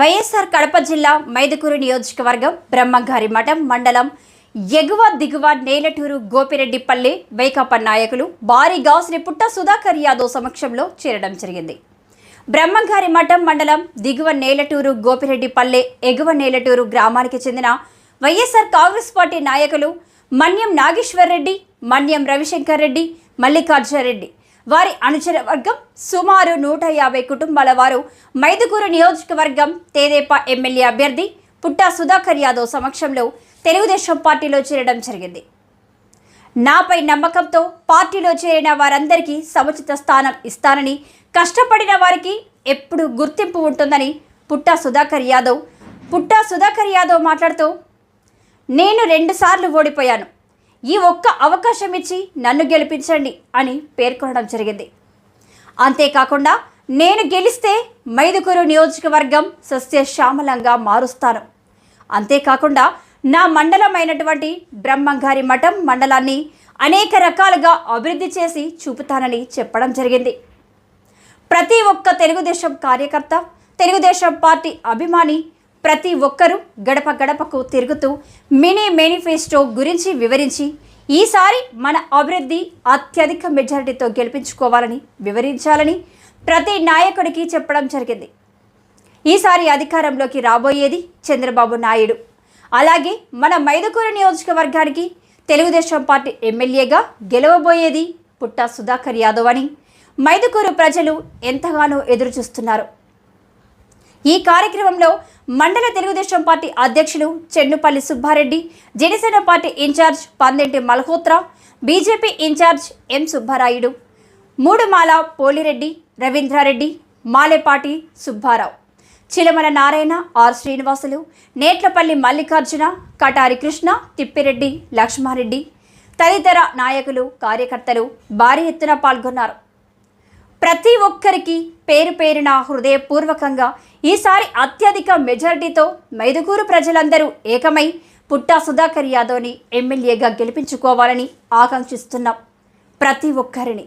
వైఎస్ఆర్ కడప జిల్లా మైదుకూరు నియోజకవర్గం బ్రహ్మంగారి మఠం మండలం ఎగువ దిగువ నేలటూరు గోపిరెడ్డిపల్లి వైకాపా నాయకులు భారీగా శ్రీ పుట్ట సుధాకర్ యాదవ్ సమక్షంలో చేరడం జరిగింది. బ్రహ్మంగారి మఠం మండలం దిగువ నేలటూరు గోపిరెడ్డిపల్లి ఎగువ నేలటూరు గ్రామానికి చెందిన వైఎస్ఆర్ కాంగ్రెస్ పార్టీ నాయకులు మన్యం నాగేశ్వర్ రెడ్డి, మన్యం రవిశంకర్ రెడ్డి, మల్లికార్జున రెడ్డి వారి అనుచర వర్గం సుమారు 150 కుటుంబాల వారు మైదుకూరు నియోజకవర్గం తెదేపా ఎమ్మెల్యే అభ్యర్థి పుట్ట సుధాకర్ యాదవ్ సమక్షంలో తెలుగుదేశం పార్టీలో చేరడం జరిగింది. నాపై నమ్మకంతో పార్టీలో చేరిన వారందరికీ సముచిత స్థానం ఇస్తానని, కష్టపడిన వారికి ఎప్పుడు గుర్తింపు ఉంటుందని పుట్ట సుధాకర్ యాదవ్ మాట్లాడుతూ, నేను 2 సార్లు ఓడిపోయాను, ఈ ఒక్క అవకాశం ఇచ్చి నన్ను గెలిపించండి అని పేర్కొనడం జరిగింది. అంతేకాకుండా నేను గెలిస్తే మైదుకూరు నియోజకవర్గం సస్యశ్యామలంగా మారుస్తాను. అంతేకాకుండా నా మండలమైనటువంటి బ్రహ్మంగారి మఠం మండలాన్ని అనేక రకాలుగా అభివృద్ధి చేసి చూపుతానని చెప్పడం జరిగింది. ప్రతి ఒక్క తెలుగుదేశం కార్యకర్త, తెలుగుదేశం పార్టీ అభిమాని ప్రతి ఒక్కరూ గడప గడపకు తిరుగుతూ మినీ మేనిఫెస్టో గురించి వివరించి ఈసారి మన అభివృద్ధి అత్యధిక మెజారిటీతో గెలిపించుకోవాలని వివరించాలని ప్రతి నాయకుడికి చెప్పడం జరిగింది. ఈసారి అధికారంలోకి రాబోయేది చంద్రబాబు నాయుడు. అలాగే మన మైదుకూరు నియోజకవర్గానికి తెలుగుదేశం పార్టీ ఎమ్మెల్యేగా గెలవబోయేది పుట్ట సుధాకర్ యాదవ్ అని మైదుకూరు ప్రజలు ఎంతగానో ఎదురుచూస్తున్నారు. ఈ కార్యక్రమంలో మండల తెలుగుదేశం పార్టీ అధ్యక్షులు Chennupalli Subbareddy, Janasena party incharge Pandenti Malhotra, BJP incharge M Subbarayudu, Mudumala Polireddy, Ravindrareddy, Malepati Subbarao, Chilamala Narayana, R Srinivasulu, Netlapalli Mallikarjuna, Katari Krishna, Tippireddy, Lakshmareddy తదితర నాయకులు, కార్యకర్తలు భారీ ఎత్తున పాల్గొన్నారు. ప్రతి ఒక్కరికి పేరు పేరున హృదయపూర్వకంగా ఈసారి అత్యధిక మెజారిటీతో మైదుకూరు ప్రజలందరూ ఏకమై పుట్ట సుధాకర్ యాదవ్ని ఎమ్మెల్యేగా గెలిపించుకోవాలని ఆకాంక్షిస్తున్నాం. ప్రతి ఒక్కరిని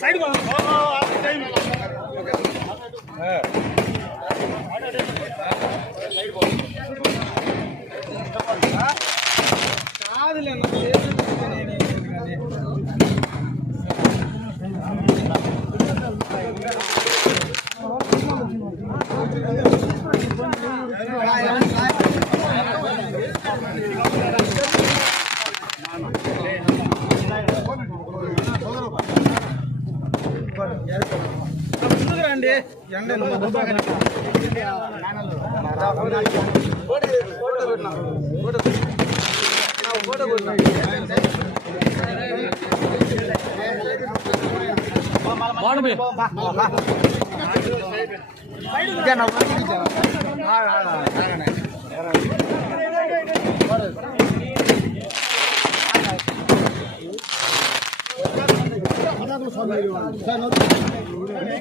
సైడ్ రండి ఎండ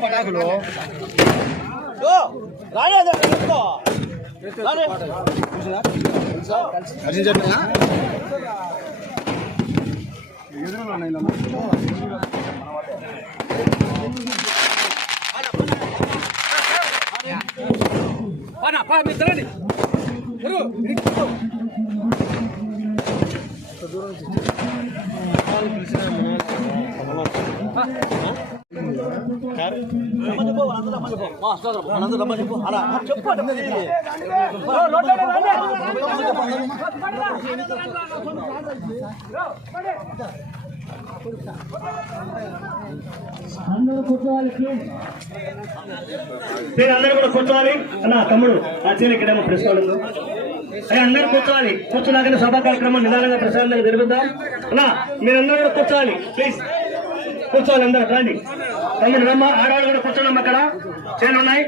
పటాకులు రాలేదు అందరూ కూర్చోవాలి ప్లీజ్. అందరూ కూడా కూర్చోవాలి అన్న. తమ్ముడు యాక్చువల్లీ ఇక్కడేమో ప్రెస్ కావడం అందరూ కూర్చోవాలి. కూర్చున్నాకనే సభా కార్యక్రమం నిదానంగా ప్రసారంగా జరుగుద్దాం అన్న. మీరందరూ కూడా కూర్చోవాలి ప్లీజ్. కూర్చోవాలి అందరూ రండి. తమ్ముడు రమ్మ ఆడవాళ్ళు కూడా కూర్చోండి. అక్కడ చైర్లు ఉన్నాయి.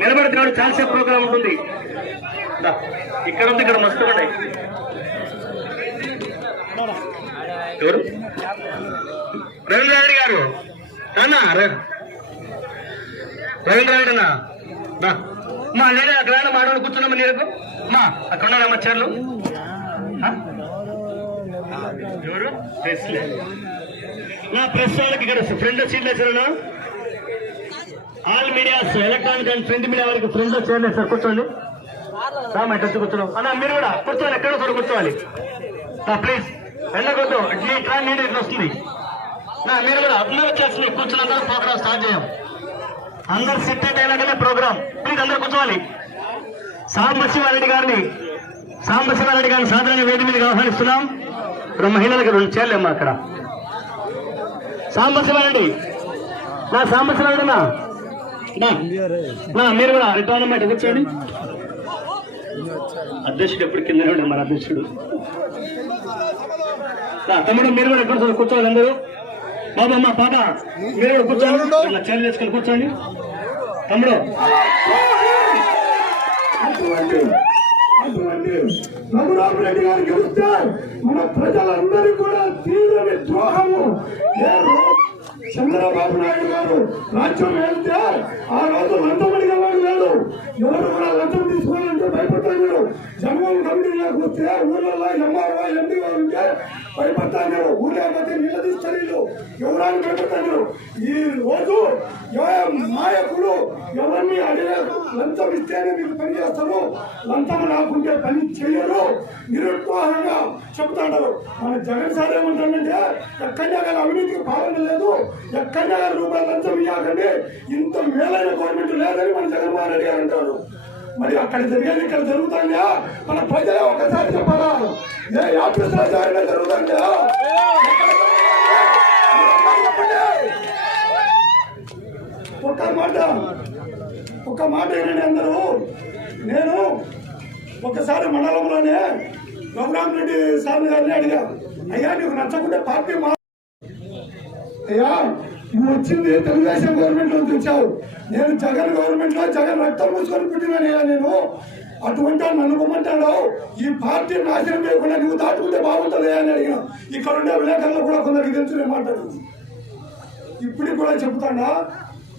నిలబడితే చాలాసేపు ప్రోగ్రామ్ ఉంటుంది. ఇక్కడ ఉంది, ఇక్కడ మస్తు ఉన్నాయి. ఎవరు రవీంద్రారెడ్డి గారు అన్నా? రవీంద్రారెడ్డి అన్నా మా లేదా అక్కడ మాడవాళ్ళు కూర్చున్నామా? నీరకు మా అక్కడ ఉన్నారమ్మా చైర్లు. ఎవరు ప్రెస్ నా ప్రెస్ వాళ్ళకి ఇక్కడ ఫ్రంట్ సీట్లు వేసారన్నా. All medias electronic and print media వాళ్ళకి ఫ్రంట్ చైర్లు వేస్తారు. కూర్చోండి రామా. ఇటు కూర్చున్నాం అన్న. మీరు కూడా కూర్చోవాలి. ఎక్కడో చోట కూర్చోవాలి ప్లీజ్. వెళ్ళకొద్దు. ఇట్లా నీళ్ళు ఇట్లా వస్తుంది. మీరు కూడా అందరూ వచ్చేసి కూర్చున్న ప్రోగ్రామ్ స్టార్ట్ చేయం. అందరు సెట్ అయినాకనే ప్రోగ్రామ్. ప్లీజ్ అందరూ కూర్చోవాలి. సాంబశివారెడ్డి గారిని సాధారణ వేది మీదకి ఆహ్వానిస్తున్నాం. ఇప్పుడు మహిళలకు 2 చైర్లేమ్మా అక్కడ. సాంబశివారెడ్డి మీరు కూడా రిటర్న్ అన్నమాట కూర్చోండి. అధ్యక్షుడు ఎప్పుడు కింద ఉండే మన అధ్యక్షుడు. తమ్ముడు మీరు కూడా ఎక్కడ కూర్చోవాలి. అందరూ బాబు అమ్మ పాప మీరు కూడా కూర్చోండి. చైర్లు వేసుకొని కూర్చోండి. తమ్ముడు రఘురామరెడ్డి గారు గెలిస్తే మన ప్రజలందరికీ కూడా తీవ్రమైన ద్రోహము. చంద్రబాబు నాయుడు గారు రాజ్యం వెళ్తే ఆ రోజు లంచమడిగా వాడు లేడు. ఎవరు కూడా లంచం తీసుకోవాలంటే భయపడతాను. జన్మం కమిటీలోకి వస్తే ఊళ్ళలో ఎంఆర్ఓ ఎండిఓ ఉంటే భయపడతాను. ఊళ్ళో పోతే నిలదీస్తారు. ఎవరాన్ని భయపడతాను. ఈ రోజు నాయకుడు ఎవరిని అడిగే లంచం ఇస్తేనే మీకు పని చేస్తారు, లంచం రాకుంటే పని చేయరు, నిరుత్సాహంగా చెప్తాడు. మన జగన్ సార్ ఏమంటాడంటే ఎక్కడైనా కానీ అవినీతికి పాలన లేదు, ఎక్కడైనా కానీ రూపాయలు లంచం ఇవ్వకండి, ఇంత మేలైన గవర్నమెంట్ లేదని మన జగన్మోహన్ రెడ్డి గారు అంటారు. మరి అక్కడ జరిగేది ఇక్కడ జరుగుతుందా? మన ప్రజలే ఒకసారి చెప్పాలా? ఏ యాత్ర జరుగుతుందా? ఒక్క మాట ఏంటంటే అందరూ, నేను ఒకసారి మండలంలోనే రఘురామరెడ్డి సార్ గారిని అడిగా, అయ్యా నీకు నచ్చకుంటే పార్టీ అయ్యా నువ్వు వచ్చింది తెలుగుదేశం గవర్నమెంట్ లో తెచ్చావు, నేను జగన్ గవర్నమెంట్ లో జగన్ రక్తం మూసుకొని పుట్టినానయ్యా నేను, అటువంటి నన్ను పొమ్మంటాడు, ఈ పార్టీ నాశనం చేయకుండా నువ్వు దాటుకుంటే బాగుంటుంది అని అడిగిన. ఇక్కడ ఉండే విలేకరులు కూడా కొందరికి తెలుసు మాట్లాడు. ఇప్పటికి కూడా చెప్తాడా,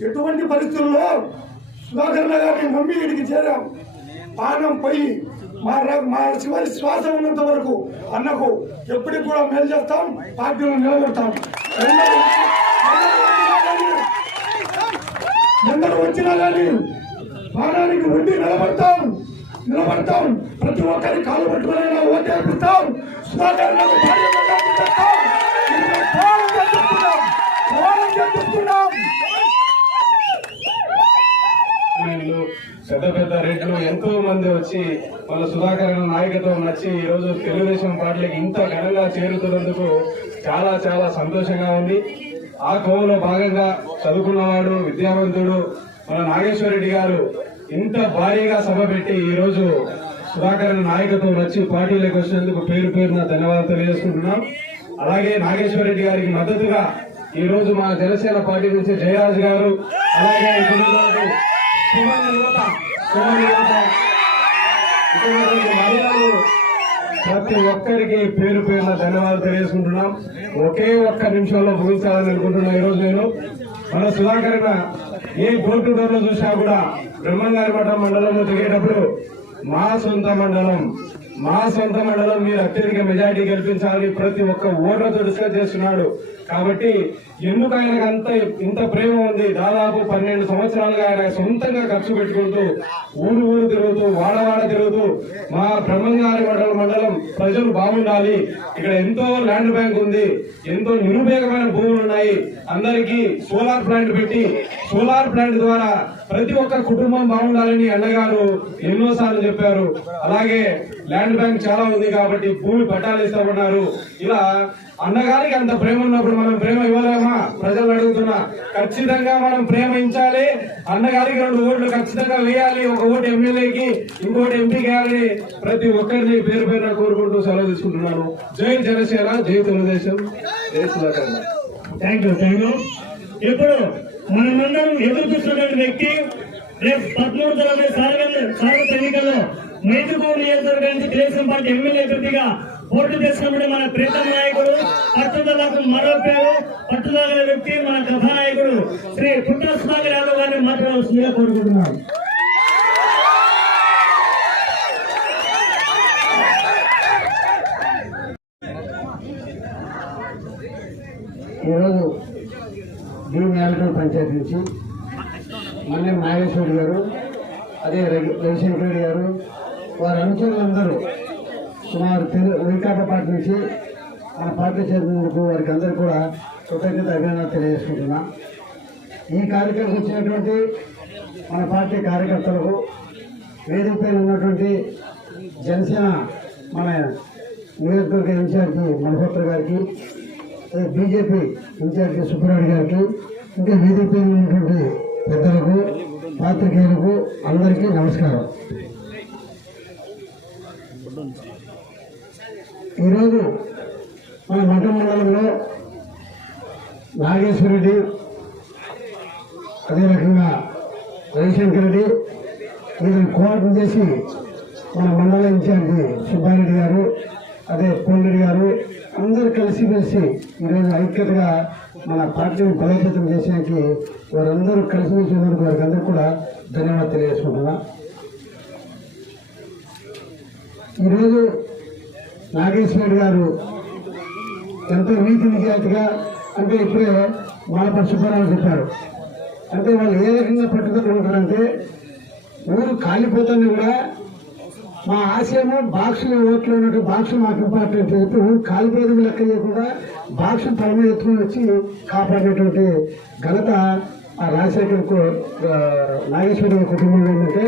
ఎటువంటి పరిస్థితుల్లో సుధాకర్ గారిని నమ్మి ఇడికి చేరాం, పానం పోయి మా చివరి శ్వాస ఉన్నంత వరకు అన్నకు ఎప్పటికి కూడా మేలు చేస్తాం, పార్టీలో నిలబెడతాం. ఎందరూ వచ్చినా కానీ ప్రాణానికి ఉండి నిలబడతాం. ప్రతి ఒక్కరి కాలు పట్టుకునైనా ఓటేపిస్తాం. సుధాకర్ పెద్ద పెద్ద రేట్లు ఎంతో మంది వచ్చి వాళ్ళ సుధాకర్ నాయకత్వం నచ్చి ఈ రోజు తెలుగుదేశం పార్టీకి ఇంత ఘనంగా చేరుతున్నందుకు చాలా చాలా సంతోషంగా ఉంది. ఆ కోవలో భాగంగా చదువుకున్నవాడు, విద్యావంతుడు మన నాగేశ్వరరెడ్డి గారు ఇంత భారీగా సభ పెట్టి ఈ రోజు సుధాకర్ నాయకత్వం వచ్చి పార్టీలోకి వచ్చినందుకు పేరు పేరున ధన్యవాదాలు తెలియజేసుకుంటున్నాం. అలాగే నాగేశ్వరరెడ్డి గారికి మద్దతుగా ఈ రోజు మా జనసేన పార్టీ నుంచి జయరాజ్ గారు, అలాగే మహిళలు ప్రతి ఒక్కరికి పేరు పేరున ధన్యవాదాలు తెలియజేసుకుంటున్నాం. ఒకే ఒక్క నిమిషంలో ముగించాలని అనుకుంటున్నాం. ఈరోజు నేను మన సుధాకర్ ఏ డోర్ టు డోర్ లో చూసినా కూడా బ్రహ్మంగారి మఠం మండలంలో తిరిగేటప్పుడు మా సొంత మండలం మీరు అత్యధిక మెజారిటీ గెలిపించాలని ప్రతి ఒక్క ఓటర్తో డిస్కస్ చేస్తున్నాడు. కాబట్టి ఎందుకు ఆయనకు ఇంత ప్రేమ ఉంది? దాదాపు 12 సంవత్సరాలుగా ఆయన సొంతంగా ఖర్చు పెట్టుకుంటూ ఊరు తిరుగుతూ వాడవాడ తిరుగుతూ మా బ్రహ్మంగారి మండలం ప్రజలు బాగుండాలి, ఇక్కడ ఎంతో ల్యాండ్ బ్యాంక్ ఉంది, ఎంతో నిరుపయోగమైన భూములు ఉన్నాయి, అందరికీ సోలార్ ప్లాంట్ పెట్టి సోలార్ ప్లాంట్ ద్వారా ప్రతి ఒక్క కుటుంబం బాగుండాలని అన్నగారు ఎన్నోసార్లు చెప్పారు. అలాగే ల్యాండ్ బ్యాంక్ చాలా ఉంది కాబట్టి భూమి పట్టాలు ఇస్తామన్నారు. ఇలా అన్నగారికి అంత ప్రేమ ఉన్నప్పుడు మనం ప్రేమ ఇవ్వలేమా? ప్రజలు అడుగుతున్నా. ఖచ్చితంగా మనం ప్రేమించాలి. అన్నగారికి 2 ఓట్లు ఖచ్చితంగా వేయాలి. ఒక ఓటు ఎమ్మెల్యేకి, ఇంకోటి ఎంపీకి వేయాలని ప్రతి ఒక్కరిని పేరు పేరున కోరుకుంటూ సెలవు తీసుకుంటున్నాను. జై జనసేన, జై తెలుగుదేశం, జై సుధాకర్. Thank you. ఇప్పుడు మనమందరం ఎదురు చూస్తున్నటువంటి వ్యక్తి రేపు 13 జనవరి సార్వత్రిక ఎన్నికల్లో మైదుకూరు నియోజకవర్గానికి తెలుగుదేశం పార్టీ ఎమ్మెల్యే అభ్యర్థిగా పోటీ చేసినప్పుడు మన ప్రీతం నాయకుడు, పట్టుదలకు మరో పేరు, పట్టుదల వ్యక్తి, మన కథానాయకుడు శ్రీ పుట్ట సుధాకర్ యాదవ్ గారిని మాట్లాడాల్సిందిగా కోరుకుంటున్నాను. ఈరోజు నేలటూరు పంచాయతీ నుంచి మన్యం నాగేశ్వరి గారు, అదే రవిశంకర్ రెడ్డి గారు, వారి అనుచరులందరూ సుమారు వైకాపా పార్టీ నుంచి మన పార్టీ చేరినందుకు వారికి అందరూ కూడా కృతజ్ఞత అభినందనలు తెలియజేసుకుంటున్నా. ఈ కార్యక్రమం వచ్చినటువంటి మన పార్టీ కార్యకర్తలకు, వేదిక పైన ఉన్నటువంటి జనసేన మన నియోజకవర్గ ఇన్ఛార్జి మల్హోత్ర గారికి, బీజేపీ ఇన్ఛార్జి సుబ్బారెడ్డి గారికి, ఇంకా వేదిక పైన ఉన్నటువంటి పెద్దలకు, పాత్రికేయులకు అందరికీ నమస్కారం. ఈరోజు మన మఠ మండలంలో నాగేశ్వరరెడ్డి, అదే రకంగా రవిశంకర్ రెడ్డి వీళ్ళని కోఆర్డినేట్ చేసి మన మండల ఇన్ఛార్జి సుబ్బారెడ్డి గారు, అదే కోల్రెడ్డి గారు అందరూ కలిసిమెలిసి ఈరోజు ఐక్యతగా మన పార్టీని బలోపేతం చేసేందుకు వారందరూ కలిసిమెలిసి ఉన్నందుకు వారికి అందరూ కూడా ధన్యవాదాలు తెలియజేసుకుంటున్నా. ఈరోజు నాగేశ్వరరెడ్డి గారు ఎంతో నీతి నిజాయితీగా, అంటే ఇప్పుడే మాలపల్లి సుబ్బారావు చెప్పారు, అంటే వాళ్ళు ఏ రకంగా పట్టుదల ఉంటారంటే ఊరు కాలిపోతాన్ని కూడా మా ఆశయము బాక్సులు ఓట్లు ఉన్నట్టు బాక్సులు మాకు ఇంపార్టెంట్ చెప్పి ఊరు కాలిపోయేది లెక్క చేయకుండా బాక్సులు తల మీద ఎత్తుకుని వచ్చి కాపాడేటువంటి ఘనత ఆ రాజశేఖర్కు నాగేశ్వరరావు కుటుంబంలో ఏంటంటే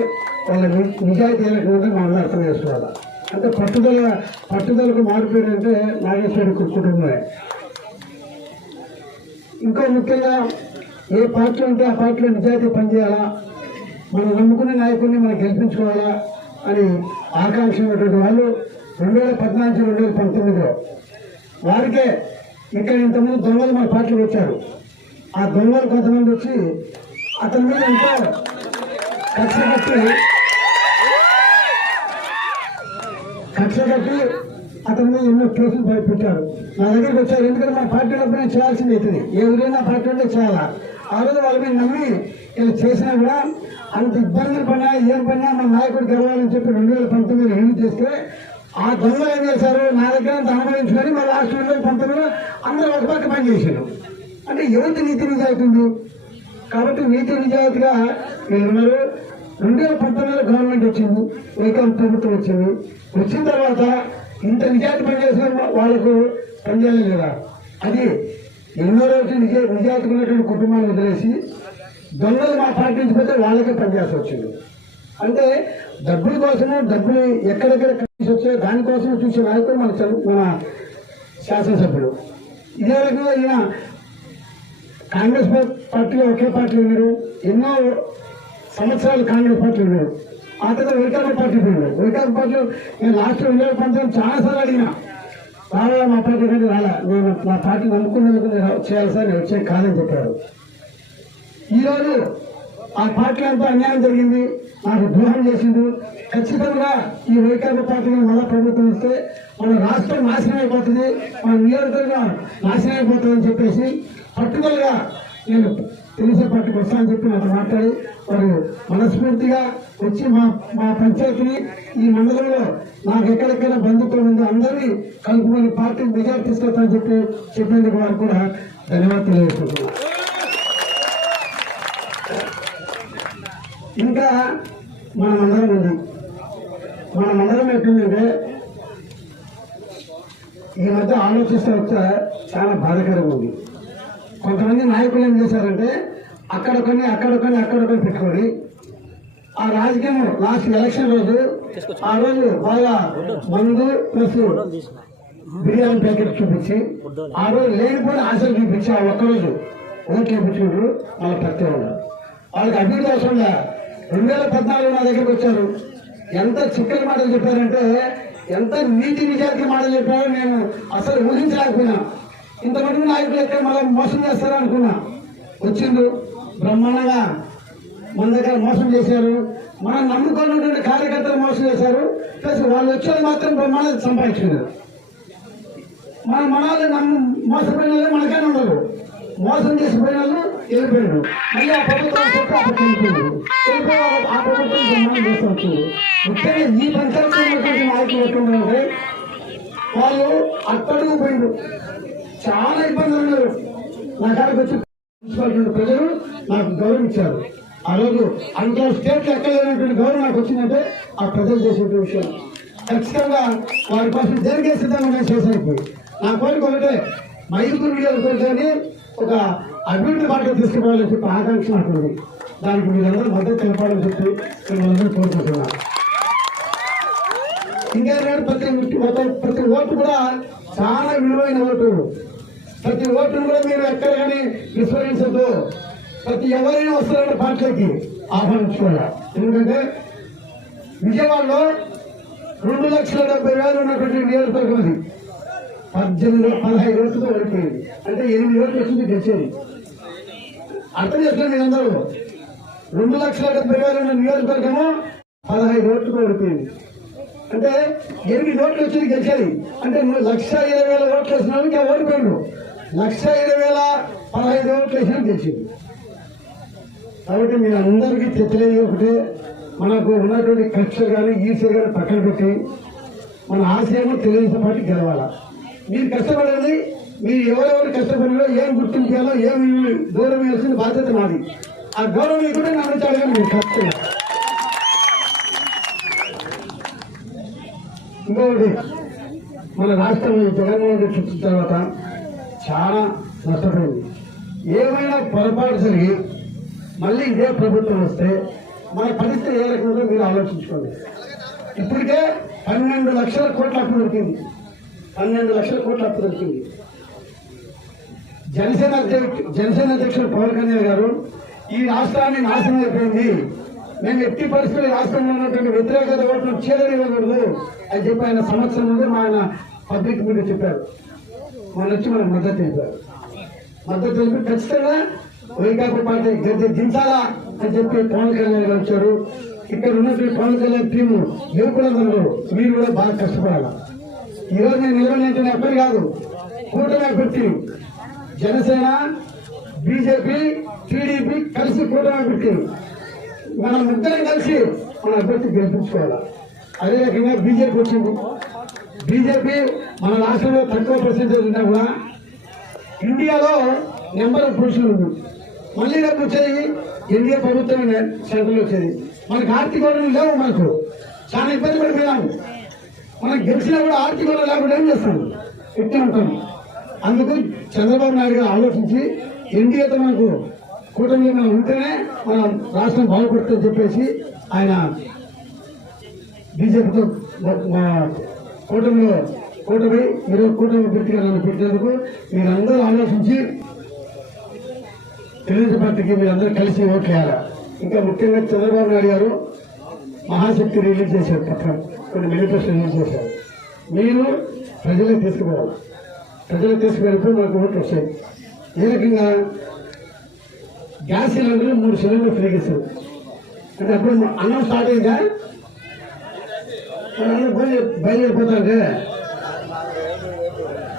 వాళ్ళ నిజాయితీ ఏ రకంగా మనం అర్థం చేసుకోవాలి. అంటే పట్టుదలకు మారిపోయారు అంటే నాగేశ్వరి కుటుంబమే. ఇంకో ముఖ్యంగా ఏ పార్టీ ఉంటే ఆ పార్టీలో నిజాయితీ పనిచేయాలా, మనం నమ్ముకునే నాయకుడిని మనం గెలిపించుకోవాలా అని ఆకాంక్ష ఉన్నటువంటి వాళ్ళు 2014-2019లో వారికే ఇక్కడ ఇంతమంది దొంగలు మన పార్టీలో వచ్చారు. ఆ దొంగలు కొంతమంది వచ్చి అతని మీద ఎంతో కక్ష కట్టి అతని మీద ఎన్నో కేసులు పెట్టారు. నా దగ్గరికి వచ్చారు. ఎందుకంటే మన పార్టీలో నేను చేయాల్సింది అవుతుంది, ఎవరైనా పార్టీ ఉంటే చేయాలా. ఆ రోజు వాళ్ళ మీద నమ్మి ఇలా చేసినా కూడా అంత ఇబ్బందులు పడినా ఏం పడినా మన నాయకుడు గెలవాలని చెప్పి 2019లో ఎన్నిక చేస్తే ఆ దొంగలు ఏం చేశారు, నా దగ్గర అనుభవించుకొని మళ్ళీ లాస్ట్ 2019లో అందరూ ఒక పక్క పనిచేశారు. అంటే ఎవరికి నీతి నిజాయితీ ఉంది? కాబట్టి నీతి నిజాయితీగా వీళ్ళున్నారు. 2019లో గవర్నమెంట్ వచ్చింది, వైకాపా ప్రభుత్వం వచ్చింది. వచ్చిన తర్వాత ఇంత నిజాయితీ పనిచేసిన వాళ్ళకు పనిచేయాలి కదా. అది ఎన్నో రోజులు నిజాయితీ ఉన్నటువంటి కుటుంబాన్ని వదిలేసి దొంగలు మా పార్టీ నుంచి పోతే వాళ్ళకే పనిచేయాల్సి వచ్చింది. అంటే డబ్బుల కోసము, డబ్బులు ఎక్కడెక్కడ కలిసి వచ్చాయో దానికోసం చూసే నాయకులు మన శాసనసభ్యులు. ఇదే రకంగా ఈయన కాంగ్రెస్ పార్టీలో ఒకే పార్టీలో ఉన్నారు, ఎన్నో సంవత్సరాలు కాంగ్రెస్ పార్టీలో ఉన్నారు. ఆ తర్వాత వైకాపా పార్టీ పోయినారు. వైకాపా పార్టీలో నేను లాస్ట్ 2019 చాలాసార్లు అడిగినా, రావాలా మా పార్టీ కంటే రాలా, నేను నా పార్టీ నమ్ముకున్నందుకు నేను చేయాలి సార్, నేను వచ్చే కాదని చెప్పారు. ఈరోజు ఆ పార్టీలో అంతా అన్యాయం జరిగింది, నాకు ద్రోహం చేసిండు. ఖచ్చితంగా ఈ వైకాపా పార్టీని మళ్ళా ప్రభుత్వం ఇస్తే మన రాష్ట్రం నాశనం అయిపోతుంది, మన నియోజకవర్గం నాశనం అయిపోతుందని చెప్పేసి పట్టుదలగా నేను తెలుగుదేశం పార్టీకి వస్తామని చెప్పి నాతో మాట్లాడి వారు మనస్ఫూర్తిగా వచ్చి మా పంచాయతీని ఈ మండలంలో నాకు ఎక్కడెక్కడ బంధుత్వం ఉందో అందరినీ కలుపుకొని పార్టీ మెజార్టీ తీసుకొస్తామని చెప్పేందుకు వారు కూడా ధన్యవాదాలు తెలియజేసుకుంటున్నాను. ఇంకా మన మండలం ఉంది. మన మండలం ఎట్లుందంటే ఈ మధ్య ఆలోచిస్తే వచ్చా చాలా బాధాకరంగా ఉంది. కొంతమంది నాయకులు ఏం చేశారంటే అక్కడ కొన్ని పెట్టుకొని ఆ రాజకీయం లాస్ట్ ఎలక్షన్ రోజు ఆ రోజు వాళ్ళ మందు ప్లస్ బిర్యానీ ప్యాకెట్ చూపించి ఆ రోజు లేనిపోయిన ఆశలు చూపించి ఆ ఒక్కరోజు ఓట్లు వేయించుకుంటారు. వాళ్ళ ప్రత్యేకం వాళ్ళకి అభివృద్ధి అవసరం 2014 నా దగ్గరికి వచ్చారు. ఎంత చిక్కని మాటలు చెప్పారంటే, ఎంత నీతి నిజాయితీ మాటలు చెప్పారో నేను అసలు ఊహించలేకపోయినా. ఇంతమంది నాయకులు ఎక్కడ మళ్ళీ మోసం చేస్తారో అనుకున్నా. వచ్చిండ్రు బ్రహ్మాండంగా మన దగ్గర మోసం చేశారు. మనం నమ్ముకున్నటువంటి కార్యకర్తలు మోసం చేశారు. ప్లస్ వాళ్ళు వచ్చేది మాత్రం బ్రహ్మాండంగా సంపాదించుకున్నారు. మనల్ని మోసపోయిన వాళ్ళు మనకైనా ఉండరు. మోసం చేసిపోయిన వాళ్ళు వెళ్ళిపోయారు. మళ్ళీ ఆ ప్రభుత్వం చెప్పి అక్కడ వెళ్ళిపోయారు. ఆ ప్రభుత్వం నిర్మాణం చేస్తూ వచ్చింది. ముఖ్యంగా ఈ పంచాయతీ ఉన్నటువంటి నాయకులు ఎట్లున్నారంటే వాళ్ళు అక్కడికి పోయిండు. చాలా ఇబ్బందులు ఉన్నారు. నా కాడికి వచ్చి మున్సిపాలిటీ ప్రజలు నాకు గౌరవం ఇచ్చారు. ఆ రోజు అంత స్టేట్లో ఎక్కడ లేనటువంటి గౌరవం నాకు వచ్చిందంటే ఆ ప్రజలు చేసేటువంటి విషయం. ఖచ్చితంగా వారి కోసం జరిగే సిద్ధంగా నేను చేశాను. నా కోరిక ఒకటే, మైదుకూరు నియోజకవర్గాన్ని ఒక అభివృద్ధి బాటలో తీసుకుపోవాలని చెప్పి ఆకాంక్ష నాకుంది. దానికి మీరందరూ మద్దతు తెలపాలని చెప్పి మిమ్మల్ని కోరుకుంటున్నాను. ఇంకా ప్రతి ఓటు కూడా చాలా విలువైన ఓటు. ప్రతి ఓటును కూడా మీరు ఎక్కడ కానీ విస్మరించద్దు. ప్రతి ఎవరైనా వస్తారంటే పార్టీలకి ఆహ్వానించుకోవాలి. ఎందుకంటే విజయవాడలో 2,70,000 ఉన్నటువంటి నియోజకవర్గం అది 15 ఓట్లతో ఓడిపోయింది. అంటే 8 ఓట్లు వచ్చింది గెలిచేది. అర్థం చేస్తున్నారు మీరందరూ. 2,70,000 ఉన్న నియోజకవర్గము 15 ఓట్లతో ఓడిపోయింది. అంటే 8 ఓట్లు వచ్చింది గెలిచేది. అంటే 1,20,000 ఓట్లు వేసిన వాళ్ళకి ఓడిపోయిండు. 1,20,015 ఓట్లు వేసిన గెలిచింది. కాబట్టి మీరు అందరికీ తెలియదు ఒకటే, మనకు ఉన్నటువంటి కక్ష కానీ ఈసీ కానీ పక్కన పెట్టి మన ఆశయము తెలుగుదేశం పార్టీ గెలవాలా. మీరు కష్టపడండి. మీరు ఎవరెవరు కష్టపడినో ఏం గుర్తించాలో ఏమి గౌరవం ఇవ్వాల్సిన బాధ్యత నాది. ఆ గౌరవం కూడా నా నుంచి అడగండి. మీరు ఖచ్చితంగా ఇంకొకటి, మన రాష్ట్రంలో జగన్మోహన్ రెడ్డి వచ్చిన తర్వాత చాలా నష్టపోయింది. ఏమైనా పొరపాటు జరిగి మళ్ళీ ఇదే ప్రభుత్వం వస్తే మన పరిస్థితి ఏ రకంగా మీరు ఆలోచించుకోండి. ఇప్పటికే 12 లక్షల కోట్ల అప్పు దొరికింది. 12 లక్షల కోట్ల అప్పు దొరికింది. జనసేన అధ్యక్షుడు పవన్ కళ్యాణ్ గారు ఈ రాష్ట్రాన్ని నాశనం అయిపోయింది, మేము ఎట్టి పరిస్థితుల్లో రాష్ట్రంలో ఉన్నటువంటి వ్యతిరేకత ఓట్లు చేయనివ్వకూడదు అని చెప్పి ఆయన సంవత్సరం నుండి ఆయన పబ్లిక్ మీద చెప్పారు. మన వచ్చి మనకు మద్దతు తెలిపారు. మద్దతు తెలిపి ఖచ్చితంగా వైకాపా పార్టీ గద్దె దించాలా అని చెప్పి పవన్ కళ్యాణ్ గారు వచ్చారు. ఇక్కడ ఉన్నటువంటి పవన్ కళ్యాణ్ టీము యువకులందరూ మీరు కూడా బాగా కష్టపడాలి. ఈరోజు నేను నిలబడిన అభ్యర్థి కాదు, కూటమి అభ్యర్థి. జనసేన, బీజేపీ, టీడీపీ కలిసి కూటమి అభ్యర్థి. మనం ముగ్గురం కలిసి మన అభ్యర్థి గెలిపించుకోవాలి. అదే రకంగా బీజేపీ వచ్చింది. బీజేపీ మన రాష్ట్రంలో తక్కువ పర్సెంటేజ్ ఉన్నా కూడా ఇండియాలో నెంబర్ ఆఫ్ పొజిషన్ ఉంది. మళ్ళీ రేపు వచ్చేది ఎన్డీఏ ప్రభుత్వం సెంట్రల్ వచ్చేది. మనకు ఆర్థిక వనరులు లేవు. మనకు చాలా ఇబ్బంది పడిపోయాము. మనం గెలిచినా కూడా ఆర్థిక వనరులు లేకుండా ఏం చేస్తాం, ఎట్లా ఉంటాం. అందుకు చంద్రబాబు నాయుడు గారు ఆలోచించి ఎన్డీఏతో మనకు కూటమిలో మనం ఉంటేనే మన రాష్ట్రం బాగుపడుతుందని చెప్పేసి ఆయన బీజేపీతో కూటమి ఈరోజు కూటమి అభ్యర్థిగా నన్ను పెట్టినందుకు మీరందరూ ఆలోచించి తెలుగుదేశం పార్టీకి మీరందరూ కలిసి ఓట్లు వేయాలి. ఇంకా ముఖ్యంగా చంద్రబాబు నాయుడు గారు మహాశక్తి రిలీజ్ చేశారు, పత్రం కొన్ని మేనిఫెస్టో రిలీజ్ చేశారు. మీరు ప్రజలకు తీసుకుపోవాలి. ప్రజలకు తీసుకువెళ్ళిపోయి మనకు ఓట్లు వస్తాయి. ఏ రకంగా గ్యాస్ సిలిండర్లు 3 సిలిండర్లు ఫ్రీగా ఇస్తారు. అంటే అప్పుడు అన్నం స్టార్ట్ అయిందా, బయలుదేరిపోతాంటే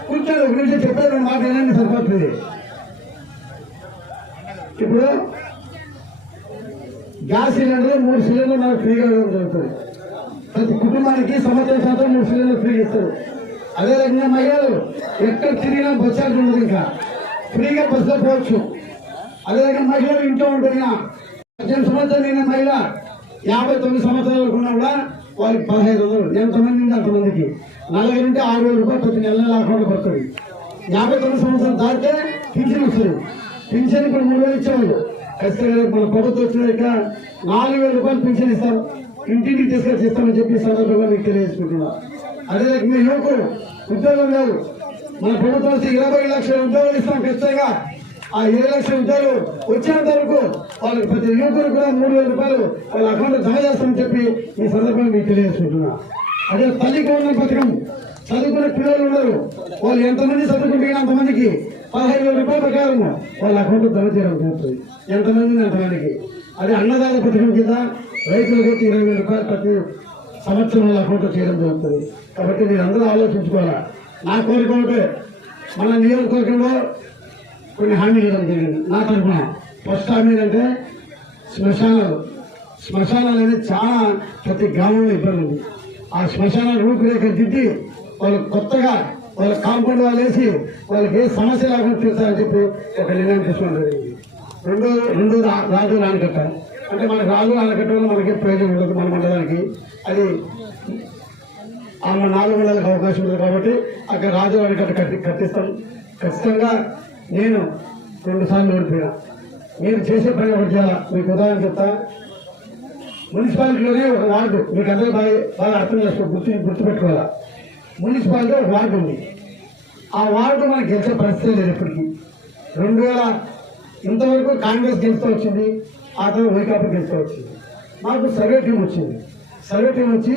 కూర్చొని ఒక నిమిషం చెప్పారు మాట ఏదైనా సరిపోతుంది. ఇప్పుడు గ్యాస్ సిలిండర్ 3 సిలిండర్లు మనకు ఫ్రీగా ఇవ్వడం జరుగుతుంది. ప్రతి కుటుంబానికి సంవత్సరం 3 సిలిండర్లు ఫ్రీ ఇస్తారు. అదే రకంగా మహిళలు ఎక్కడ తిరిగినా బస్ ఛార్జ్ ఉండదు, ఇంకా ఫ్రీగా బస్సులో పోవచ్చు. అదే రకంగా మహిళలు ఇంట్లో ఉంటున్నా 18 సంవత్సరాలు మహిళ 59 సంవత్సరాలు ఉన్నా కూడా వాళ్ళకి 1500, ఎంతమంది ఉంది అంతమందికి 40 నుండి 6000 రూపాయలు ప్రతి నెల అకౌంట్ పడుతుంది. 59 సంవత్సరాలు దాటితే పింఛన్ వస్తుంది. పింఛన్ ఇప్పుడు 3000 ఇచ్చేవాళ్ళు, ఖచ్చితంగా మన ప్రభుత్వం వచ్చినాక 4000 రూపాయలు పింఛన్ ఇస్తారు. ఇంటింటికి తీసుకొచ్చి ఇస్తామని చెప్పి సందర్భంగా మీకు తెలియజేసుకుంటున్నా. అదే రకంగా యువకులు ఉద్యోగం లేదు, మన ప్రభుత్వం వచ్చి 20 లక్షల ఉద్యోగాలు ఇస్తాం ఖచ్చితంగా. ఆ 20 లక్షల ఉద్యోగాలు వచ్చేంత వరకు వాళ్ళకి ప్రతి యువకులు కూడా 3000 రూపాయలు వాళ్ళ అకౌంట్ జమ చేస్తామని చెప్పి ఈ సందర్భంగా మీకు తెలియజేసుకుంటున్నా. అదే తల్లికి ఉన్న పథకం, చదువుకునే పిల్లలు ఉన్నారు, వాళ్ళు ఎంతమంది చదువుకుంటే అంతమందికి 15,000 రూపాయల ప్రకారం వాళ్ళ అకౌంట్ జమ చేయడం జరుగుతుంది. ఎంతమంది అంతమందికి. అది అన్నదాన పథకం కింద రైతులకు 20,000 రూపాయలు ప్రతి సంవత్సరం వాళ్ళ అకౌంట్ చేయడం జరుగుతుంది. కాబట్టి మీరు అందరూ ఆలోచించుకోవాలా. నా కోరిక ఒకటే, మన నియోజకవర్గంలో కొన్ని హామీలు ఇవ్వడం జరిగింది నా తరఫున. ఫస్ట్ హామీ ఏంటంటే శ్మశానాలు అనేది చాలా ప్రతి గ్రామంలో ఇబ్బంది ఉంది. ఆ శ్మశానాలు రూపురేఖ దిద్ది వాళ్ళు కొత్తగా వాళ్ళ కాంపౌండ్ వాళ్ళు వేసి వాళ్ళకి ఏ సమస్య లేకుండా తీర్చాలని చెప్పి ఒక నిర్ణయం తీసుకోవడం జరిగింది. రెండో రాజు ఆనకట్ట, అంటే మనకి రాజు ఆనకట్ట వల్ల మనకి ప్రయోజనం ఉండదు మన మండలానికి. అది ఆ 4 మండలాలకు అవకాశం ఉంది కాబట్టి అక్కడ రాజు ఆనకట్ట కట్టిస్తాం. ఖచ్చితంగా నేను 2 సార్లు ఓడిపోయినా. మీరు చేసే పని ఒకటి చేయాలా. మీకు ఉదాహరణ చెప్తా. మున్సిపాలిటీలోనే ఒక వార్డు, మీకు అందరూ బాగా అర్థం గుర్తుపెట్టుకోవాలా. మున్సిపాలిటీ ఒక వార్డు ఉంది. ఆ వార్డు మనకు గెలిచే పరిస్థితి లేదు ఎప్పటికీ. 2000 ఇంతవరకు కాంగ్రెస్ గెలుస్తూ వచ్చింది, ఆ తర్వాత వైకాపా గెలుస్తూ వచ్చింది. మాకు సర్వే టీం వచ్చింది. సర్వే టీం వచ్చి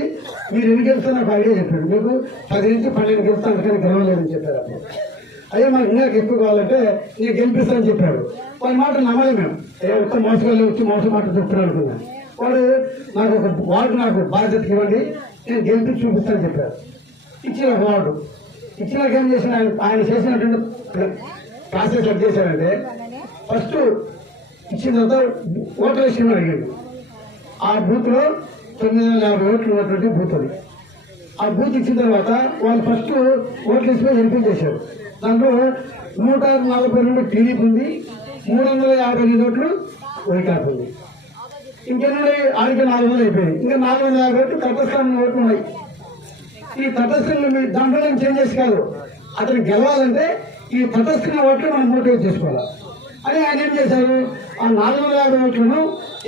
మీరు ఎన్ని గెలుస్తా నాకు ఐడియా చెప్పాడు. మీకు 10 నుంచి 12 గెలుస్తా, అందుకని గెలవలేదని చెప్పారు. అప్పుడు అదే మనకు ఇంకా ఎక్కువ కావాలంటే నేను గెలిపిస్తానని చెప్పాడు. వాళ్ళ మాట నమ్మలే మేము. ఒక్క మోసగాళ్ళు వచ్చి మోసం మాట చెప్తున్నాను అనుకున్నాను. వాడు నాకు ఒక వార్డు నాకు బాధ్యత ఇవ్వండి, నేను గెలిపించి చూపిస్తానని చెప్పారు. ఇచ్చిన ఒక వార్డు ఇచ్చినాక ఏం చేసిన ఆయన చేసినటువంటి ప్రాసెస్ ఎట్ చేశారంటే, ఫస్ట్ ఇచ్చిన తర్వాత ఓట్ల విషయం అడిగాడు. ఆ బూత్లో 950 ఓట్లు ఉన్నటువంటి బూత్ అది. ఆ బూత్ ఇచ్చిన తర్వాత వాళ్ళు ఫస్ట్ ఓట్లు ఇచ్చిపోయి వెరిఫై చేశారు. దాంట్లో 142 టీడీపీ ఉంది, 358 ఓట్లు వైకాపా ఉంది. ఇంకేంటంటే ఆడికి 400 అయిపోయింది. ఇంకా 450 ఓట్లు తటస్థానం ఓట్లు ఉన్నాయి. ఈ తటస్థంలో దాంట్లో ఏం చేంజెస్ కాదు. అతను గెలవాలంటే ఈ తటస్థమైన ఓట్లు మనం మోటివేట్ చేసుకోవాలి అని ఆయన ఏం చేశారు. ఆ 450 ఓట్లను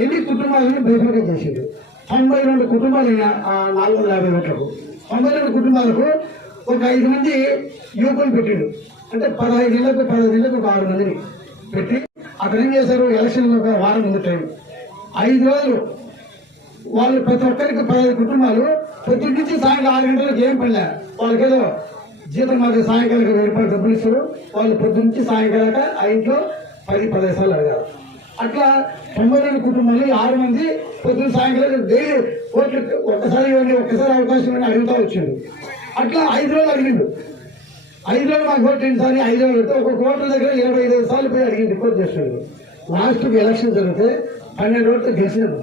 ఎన్ని కుటుంబాలను బైఫర్గా చేశారు. 92 కుటుంబాలు ఆ 450 ఓట్లకు 92 కుటుంబాలకు ఒక 5 మంది యువకులు పెట్టిండు. అంటే 15 ఏళ్ళకు ఒక 6 మందిని పెట్టి అక్కడ ఏం చేశారు. ఎలక్షన్ ఒక వారం ముందు టైం 5 రోజులు వాళ్ళు ప్రతి ఒక్కరికి 15 కుటుంబాలు పొద్దున్న నుంచి సాయంకాలం 6 గంటలకు ఏం పడలే. వాళ్ళకేదో జీతం మాకు సాయంకాలం 1000 రూపాయలు డబ్బులు ఇస్తారు. వాళ్ళు పొద్దున్న నుంచి సాయంకాలం ఆ ఇంట్లో 10-15 సార్లు అడిగారు. అట్లా 92 కుటుంబాలు 6 మంది పొద్దున్న సాయంకాలం డైలీ ఓట్లు ఒక్కసారి ఇవ్వండి, ఒక్కసారి అవకాశం ఇవ్వండి అడుగుతూ వచ్చిండు. అట్లా 5 రోజులు అడిగిండు. 5 రోజులు మాకు ఓట్లు ఏంటి 5 రోజులు పెడితే ఒక ఓట్ల దగ్గర 25 సార్లు పోయి అడిగి రిపోర్ట్ చేస్తున్నాడు. లాస్ట్కి ఎలక్షన్ జరిగితే 12 ఓట్లు గెలిచినాడు.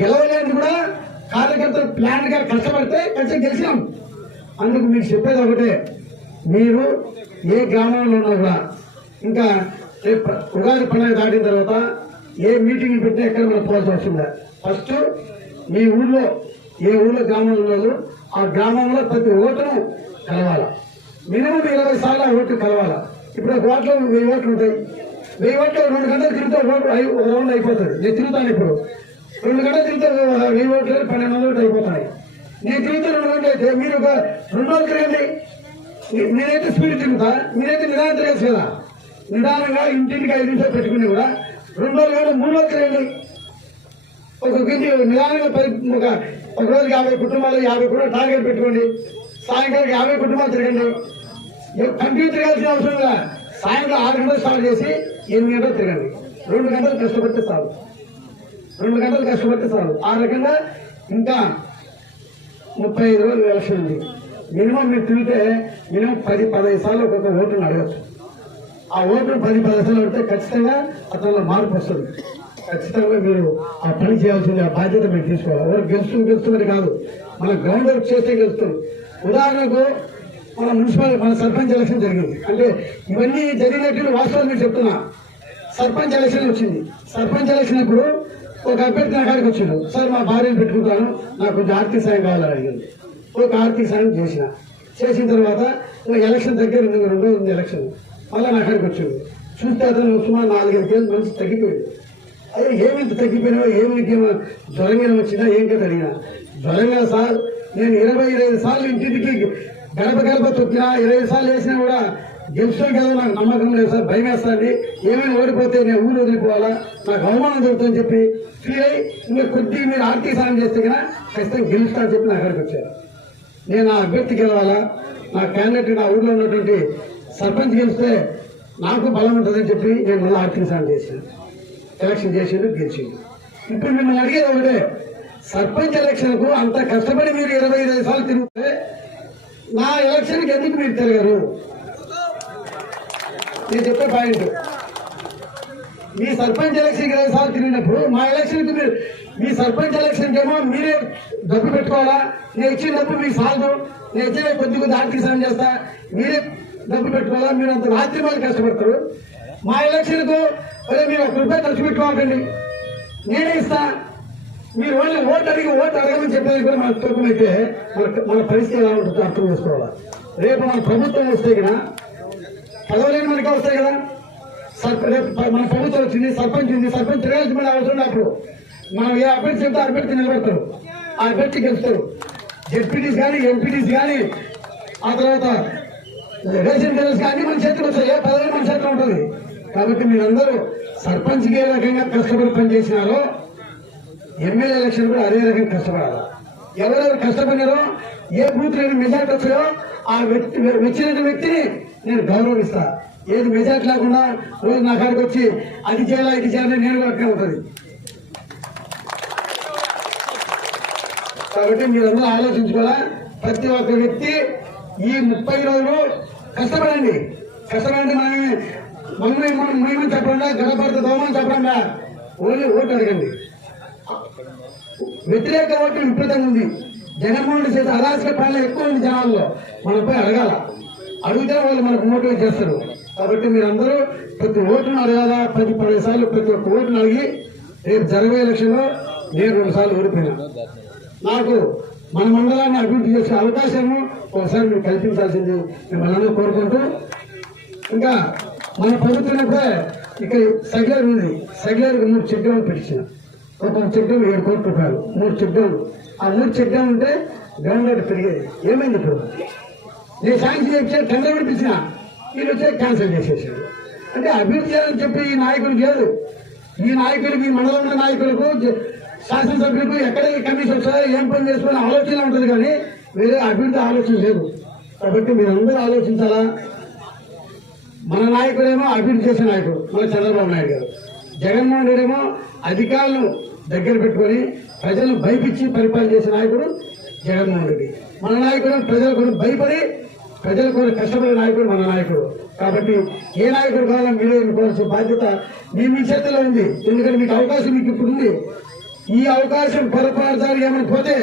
గెలవలేని కూడా కార్యకర్తలు ప్లాన్ గా కష్టపడితే ఖచ్చితంగా గెలిచినాం. అందుకు మీకు చెప్పేది ఒకటే, మీరు ఏ గ్రామంలో ఉన్నా కూడా ఇంకా ఉగాది పండుగ దాటిన తర్వాత ఏ మీటింగ్ పెట్టినా ఎక్కడ మనం పోవాల్సి వస్తుందా. ఫస్ట్ మీ ఊళ్ళో ఏ ఊళ్ళో గ్రామంలో ఉన్నదో ఆ గ్రామంలో ప్రతి ఓటును కలవాలా. మినిమం 20 సార్లు ఆ ఓట్లు కలవాలా. ఇప్పుడు ఒక ఓట్లో 1000 ఓట్లు ఉంటాయి. 1000 ఓట్లు 2 గంటలు తిరిగితే ఒక రౌండ్ అయిపోతుంది. నేను తిరుగుతాను ఇప్పుడు 2 గంటలు తిరిగితే 1000 ఓట్లు 1200 ఓట్లు అయిపోతాయి. నేను తిరిగితే 2 గంటలు అయితే మీరు ఒక 2 రోజులు తిరగండి. నేనైతే స్పీడ్ తిరుగుతా, మీరైతే నిదానం తిరగచ్చు కదా. నిదానంగా ఇంటింటికి 5 నిమిషాలు పెట్టుకుని కూడా 2 రోజులు కాదు 3 రోజులు తిరగండి. ఒక నిదానంగా ఒక రోజుకి 50 కుటుంబాలు 50 కూడా టార్గెట్ పెట్టుకోండి. సాయంకాలం 50 కుటుంబాలు తిరగండి. కంటిన్యూ తిరగాల్సిన అవసరం లేదా. సాయంత్రం 6 గంటలు స్టార్ట్ చేసి 8 గంటలు తిరగండి. 2 గంటలు కష్టపడితే చాలు. 2 గంటలు కష్టపడితే చాలు. ఆ రకంగా ఇంకా 35 రోజులు ఎలక్షన్ ఉంది. మినిమం మీరు తిరిగితే మినిమం 10-15 సార్లు ఒక్కొక్క ఓటును అడగచ్చు. ఆ ఓటును 10-15 సార్లు అడిగితే ఖచ్చితంగా అతనిలో మార్పు వస్తుంది. ఖచ్చితంగా మీరు ఆ పని చేయాల్సింది, ఆ బాధ్యత మీరు తీసుకోవాలి. ఎవరు గెలుస్తున్నది కాదు, మన గ్రౌండ్ వర్క్ చేస్తే గెలుస్తుంది. ఉదాహరణకు మన సర్పంచ్ ఎలక్షన్ జరిగింది అంటే ఇవన్నీ జరిగినట్టు వాస్తవాలు మీరు చెప్తున్నా. సర్పంచ్ ఎలక్షన్ వచ్చింది. సర్పంచ్ ఎలక్షన్ అప్పుడు ఒక అభ్యర్థి నా కాడికి వచ్చిండు. సార్ మా భార్యను పెట్టుకుంటాను, నాకు కొంచెం ఆర్థిక సాయం కావాలని అడిగింది. ఒక ఆర్థిక సాయం చేసిన తర్వాత ఎలక్షన్ దగ్గర 2 రోజులు ఉంది ఎలక్షన్. మళ్ళీ నా కాడికి వచ్చిండు. చూస్తే అతను సుమారు 4-5 కేజీలు మనిషి తగ్గిపోయాడు. అదే ఏమింత తగ్గిపోయినా, ఏమికేమో జ్వరం వచ్చినా ఏం కదా అడిగినా, జ్వరంగా సార్ నేను 20-25 సార్లు ఇంటికి గడప తొక్కినా, 20 సార్లు వేసినా కూడా గెలుస్తాను కదా నాకు నమ్మకం లేదు సార్, భయం వేస్తాండి. ఏమైనా ఓడిపోతే నేను ఊరు వదిలిపోవాలా, నాకు అవమానం జరుగుతుందని చెప్పి ఫీల్ అయ్యి ఇంకా కొద్దిగా మీరు ఆర్థిక సాయం చేస్తే కదా ఖచ్చితంగా గెలుస్తా అని చెప్పి నా అక్కడికి వచ్చారు. నేను ఆ అభ్యర్థి గెలవాలా, నా క్యాండిడేట్ నా ఊళ్ళో ఉన్నటువంటి సర్పంచ్ గెలిస్తే నాకు బలం ఉంటుందని చెప్పి నేను మళ్ళీ ఆర్థిక సాయం చేశాను. ఎలక్షన్ చేసిండు, గెలిచిండు. ఇప్పుడు మిమ్మల్ని అడిగేది ఒకటే, సర్పంచ్ ఎలక్షన్ కు అంత కష్టపడి మీరు 25 సార్లు తిరిగితే నా ఎలక్షన్కి ఎందుకు మీరు తిరగరు? నేను చెప్పే పాయింట్, మీ సర్పంచ్ ఎలక్షన్ 20 సార్లు తిరిగినప్పుడు మా ఎలక్షన్కి మీరు, మీ సర్పంచ్ ఎలక్షన్కి ఏమో మీరే డబ్బు పెట్టుకోవాలా, నేను ఇచ్చిన డబ్బు మీకు సాలదు, నేను ఇచ్చిన కొద్ది ఆర్థిక సాయం చేస్తా, మీరే డబ్బు పెట్టుకోవాలా, మీరు అంత రాత్రి వాళ్ళు కష్టపడతారు. మా ఎలక్షన్కు అదే మీరు ₹1 ఖర్చు పెట్టుకోవాలండి, నేనే ఇస్తా. మీరు ఓన్లీ ఓటు అడగమని చెప్పేది కూడా మన తూకమైతే మన పరిస్థితి ఎలా ఉంటుందో అర్థం చేసుకోవాలా. రేపు మన ప్రభుత్వం వస్తే కదా పదవులేని మనకే వస్తాయి కదా. మన ప్రభుత్వం వచ్చింది, సర్పంచ్ ఉంది, సర్పంచ్ తిరగాల్సిన మీద అవసరం అప్పుడు మనం ఏ అభ్యర్థి చెప్తే అభ్యర్థి నిలబడతారు, ఆ అభ్యర్థి గెలుస్తారు. జెడ్పీటీస్ కానీ, ఎంపీటీస్ కానీ, ఆ తర్వాత రేషన్ డీలర్స్ కానీ మన చేతికి వస్తాయి. ఏ పదవి మన చేతిలో ఉంటుంది. కాబట్టి మీరందరూ సర్పంచ్కి ఏ రకంగా కష్టపడి పనిచేసినారో ఎమ్మెల్యే ఎలక్షన్ కూడా అదే రకంగా కష్టపడాలి. ఎవరెవరు కష్టపడినారో, ఏ బూత్ లేని మెజార్టీ వచ్చాయో ఆ వచ్చిన వ్యక్తిని నేను గౌరవిస్తా. ఏది మెజార్టీ లేకుండా రోజు నా కాడికి వచ్చి అది చేయాలా ఇది చేయాలని నేను అక్కడే ఉంటుంది. కాబట్టి మీరందరూ ఆలోచించుకోవాలా. ప్రతి ఒక్క వ్యక్తి ఈ 30 రోజులు కష్టపడండి. మనమేమని చెప్పకుండా, గడపడితే దోమని చెప్పకుండా ఓన్లీ ఓటు అడగండి. వ్యతిరేక ఓటు విపరీతంగా ఉంది. జగన్మోహన్ రెడ్డి చేసే అరాచక పాలన ఎక్కువ ఉంది జనాల్లో. మనపై అడగాల, అడిగితే వాళ్ళు మనకు మోటివేట్ చేస్తారు. కాబట్టి మీరందరూ ప్రతి ఓటును అడగాల. 10-15 సార్లు ప్రతి ఒక్క ఓటును అడిగి రేపు జరగే ఎలక్షన్లో నేను 2 సార్లు ఓడిపోయినా. నాకు మన మండలాన్ని అభివృద్ధి చేసే అవకాశము ఒకసారి మీరు కల్పించాల్సింది మిమ్మల్ని కోరుకుంటూ, ఇంకా మన ప్రభుత్వం ఇక్కడ సైకిలర్ ఉంది, సైకిలర్కి 3 చెక్ డ్యామ్లు పెట్టించిన. ఒక్కొక్క చెక్ డ్యామ్ 7 కోట్ల రూపాయలు, 3 చెక్ డ్యామ్లు. ఆ 3 చెక్ డ్యామ్ ఉంటే గ్రౌండ్ రేట్ పెరిగేది. ఏమైంది ఇప్పుడు? నేను శాంక్షన్ చేస్తే టెండర్ పిలిచిన, వీళ్ళు వచ్చే క్యాన్సిల్ చేసేసాడు. అంటే అభివృద్ధి చేయాలని చెప్పి ఈ నాయకులకు లేదు. ఈ నాయకులకి, ఈ మండలంలో నాయకులకు, శాసనసభ్యులకు ఎక్కడ కమిషన్ వస్తాయో ఏం పని చేసుకునే ఆలోచన ఉంటుంది, కానీ వేరే అభివృద్ధి ఆలోచన లేదు. కాబట్టి మీరందరూ ఆలోచించాలా. మన నాయకుడేమో అభివృద్ధి చేసే నాయకుడు మన చంద్రబాబు నాయుడు గారు. జగన్మోహన్ రెడ్డి ఏమో అధికారులను దగ్గర పెట్టుకొని ప్రజలను భయపించి పరిపాలన చేసే నాయకుడు జగన్మోహన్ రెడ్డి. మన నాయకుడు ప్రజల కొరకు భయపడి ప్రజల కొరకు కష్టపడే నాయకుడు మన నాయకుడు. కాబట్టి ఏ నాయకుడు కావాలని మీరే ఎన్నుకోవాల్సిన బాధ్యత మీ చేతిలో ఉంది. ఎందుకంటే మీకు అవకాశం మీకు ఇప్పుడు ఉంది. ఈ అవకాశం పొరపాటుదారు ఏమైనా పోతే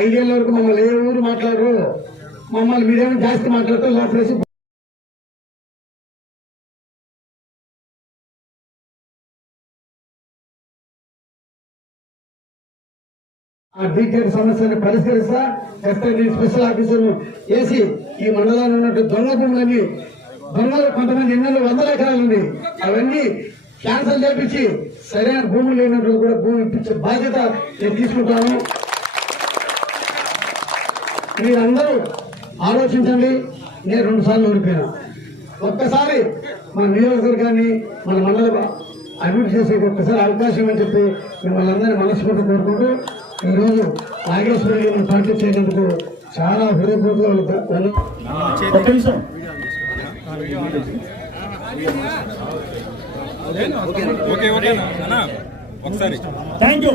5 ఏళ్ళ వరకు మమ్మల్ని ఏ ఊరు మాట్లాడరు, మమ్మల్ని మీరేమో జాస్తి మాట్లాడతారు లోపలేసి ఆ డీటెయిల్ సమస్యను పరిష్కరిస్తా. ఖచ్చితంగా స్పెషల్ ఆఫీసర్ వేసి ఈ మండలాన్ని ఉన్నట్టు దొంగ భూములన్నీ, దొంగలు కొంతమంది ఎన్నెల్లో 100 ఎకరాలు ఉంది, అవన్నీ క్యాన్సల్ చేపించి సరైన భూములు లేనట్లు కూడా భూమి ఇప్పించే బాధ్యత నేను తీసుకుంటాను. మీరందరూ ఆలోచించండి. నేను 2 సార్లు ఓడిపోయినా. ఒక్కసారి మన నియోజకవర్గాన్ని, మన మండల అభివృద్ధి చేసే ఒక్కసారి అవకాశం అని చెప్పి మిమ్మల్ని అందరినీ మనస్ఫూర్తి కోరుకుంటూ ఈరోజు నాగేశ్వరరావు పార్టీ చేయడానికి చాలా హృదయపూర్వక ఓకే ఒకసారి థ్యాంక్ యూ.